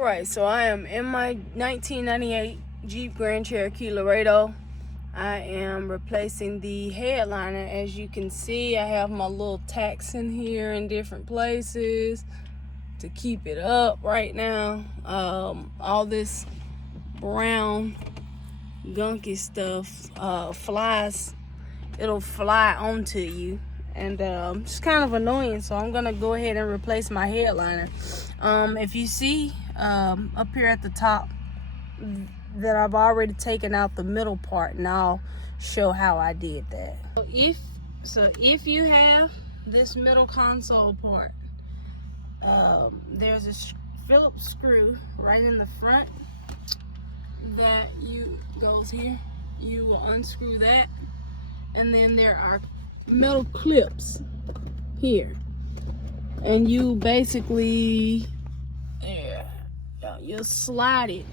Alright, so I am in my 1998 Jeep Grand Cherokee Laredo. I am replacing the headliner. As you can see, I have my little tacks in here in different places to keep it up right now. All this brown gunky stuff flies. It'll fly onto you, and it's kind of annoying, so I'm gonna go ahead and replace my headliner. If you see up here at the top that I've already taken out the middle part, and I'll show how I did that. So if you have this middle console part, there's a Phillips screw right in the front that goes here. You will unscrew that, and then there are metal clips here, and you basically you'll slide it.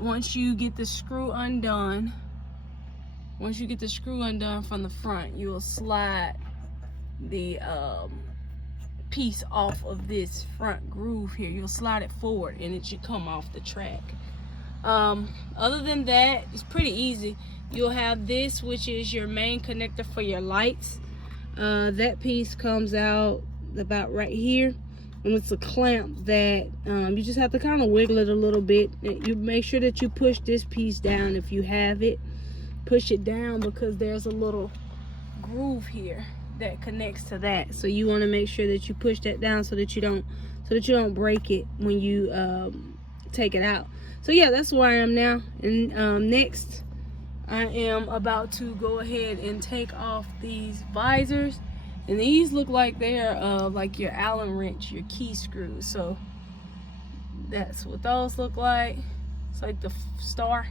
Once you get the screw undone from the front, you will slide the piece off of this front groove here. You'll slide it forward and it should come off the track. Other than that, it's pretty easy. You'll have this, which is your main connector for your lights. That piece comes out about right here, and it's a clamp that you just have to kind of wiggle it a little bit. You make sure that you push this piece down. If you have it, push it down, because there's a little groove here that connects to that. So you want to make sure that you push that down so that you don't break it when you take it out. So yeah, that's where I am now. And next, I am about to go ahead and take off these visors, and these look like they're like your Allen wrench, your key screws. So that's what those look like. It's like the star.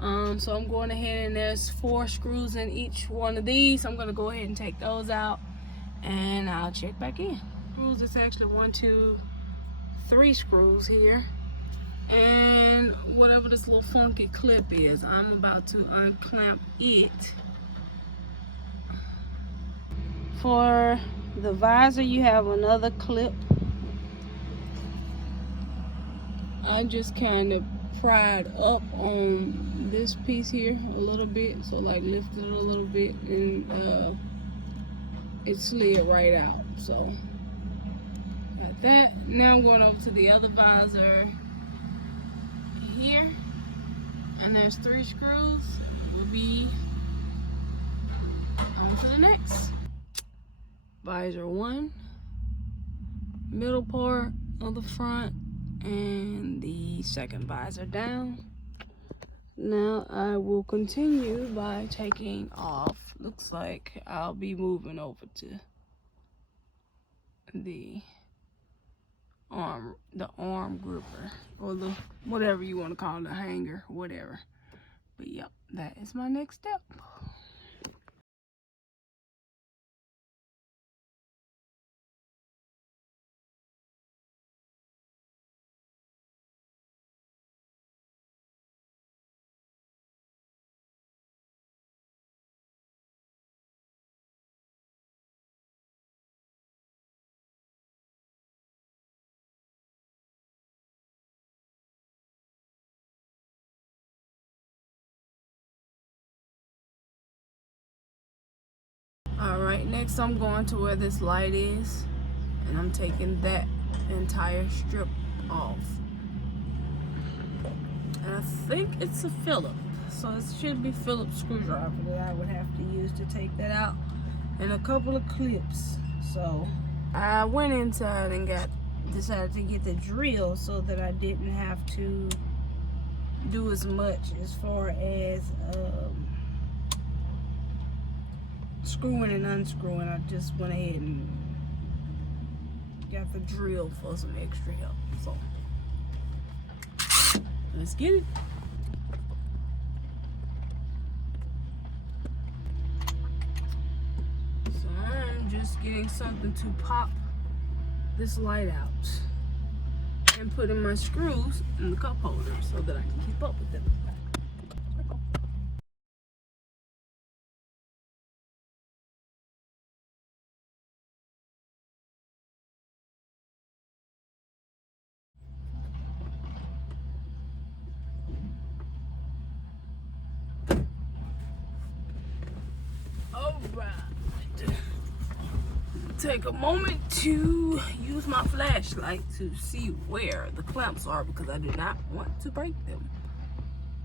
So I'm going ahead, and there's 4 screws in each one of these. I'm gonna go ahead and take those out, and I'll check back in. Screws, it's actually 1, 2, 3 screws here. And whatever this little funky clip is, I'm about to unclamp it. For the visor, you have another clip. I just kind of pried up on this piece here a little bit, so like lifted it a little bit, and it slid right out. So got that. Now I'm going over to the other visor here, and there's 3 screws. We'll be on to the next. Visor 1, middle part of the front, and the second visor down. Now I will continue by taking off. Looks like I'll be moving over to the arm gripper, or the whatever you want to call it, the hanger, whatever. But yep, that is my next step. Alright, next I'm going to where this light is, and I'm taking that entire strip off. And I think it's a Phillips, so it should be Phillips screwdriver that I would have to use to take that out, and a couple of clips. So I went inside and decided to get the drill so that I didn't have to do as much as far as screwing and unscrewing. I just went ahead and got the drill for some extra help. So let's get it. So I'm just getting something to pop this light out and putting my screws in the cup holder so that I can keep up with them. Right. Take a moment to use my flashlight to see where the clamps are because I do not want to break them.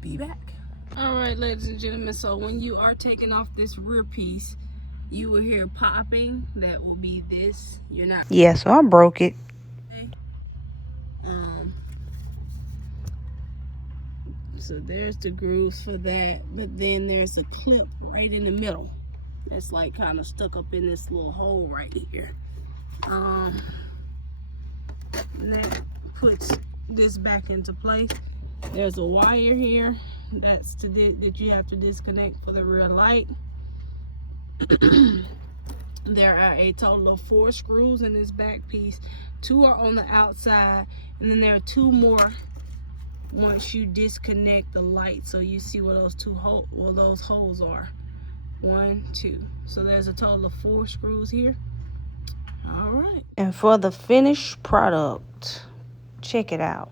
Be back. All right, ladies and gentlemen, so when you are taking off this rear piece, you will hear popping. That will be this. You're not. Yeah, so I broke it. So there's the grooves for that, but then there's a clip right in the middle that's like kind of stuck up in this little hole right here. That puts this back into place. There's a wire here that's that you have to disconnect for the rear light. There are a total of 4 screws in this back piece. 2 are on the outside, and then there are 2 more once you disconnect the light. So you see where those those holes are. 1, 2. So there's a total of 4 screws here. All right. And for the finished product, check it out.